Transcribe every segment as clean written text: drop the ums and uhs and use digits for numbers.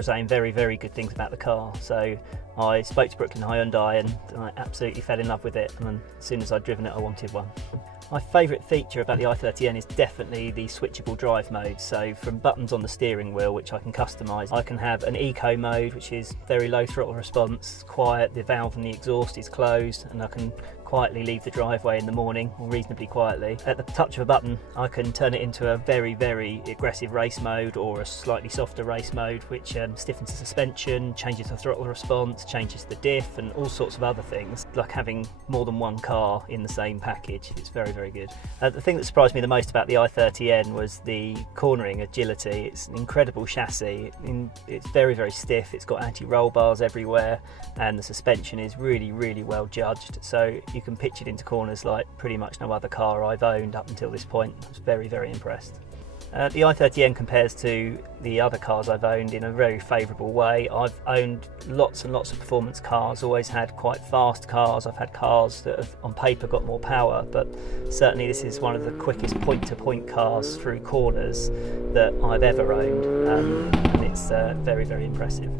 were saying very, very good things about the car. So I spoke to Brooklyn Hyundai and I absolutely fell in love with it, and as soon as I'd driven it I wanted one. My favourite feature about the i30N is definitely the switchable drive mode. So from buttons on the steering wheel, which I can customise, I can have an eco mode, which is very low throttle response, quiet, the valve and the exhaust is closed, and I can quietly leave the driveway in the morning, or reasonably quietly. At the touch of a button I can turn it into a very, very aggressive race mode or a slightly softer race mode, which stiffens the suspension, changes the throttle response, changes the diff, and all sorts of other things. Like having more than one car in the same package. It's very, very good. The thing that surprised me the most about the i30N was the cornering agility. It's an incredible chassis. It's very, very stiff. It's got anti-roll bars everywhere, and the suspension is really, really well judged. So you can pitch it into corners like pretty much no other car I've owned up until this point. I was very, very impressed. The i30N compares to the other cars I've owned in a very favourable way. I've owned lots and lots of performance cars, always had quite fast cars. I've had cars that have on paper got more power, but certainly this is one of the quickest point-to-point cars through corners that I've ever owned, and it's very, very impressive.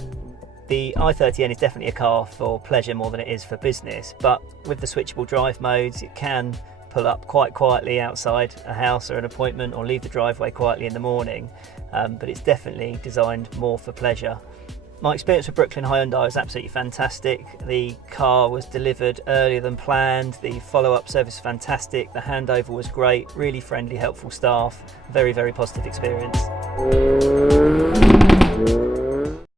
The i30N is definitely a car for pleasure more than it is for business, but with the switchable drive modes it can pull up quite quietly outside a house or an appointment, or leave the driveway quietly in the morning, but it's definitely designed more for pleasure. My experience with Brooklyn Hyundai was absolutely fantastic. The car was delivered earlier than planned, the follow-up service was fantastic, the handover was great, really friendly, helpful staff, very, very positive experience.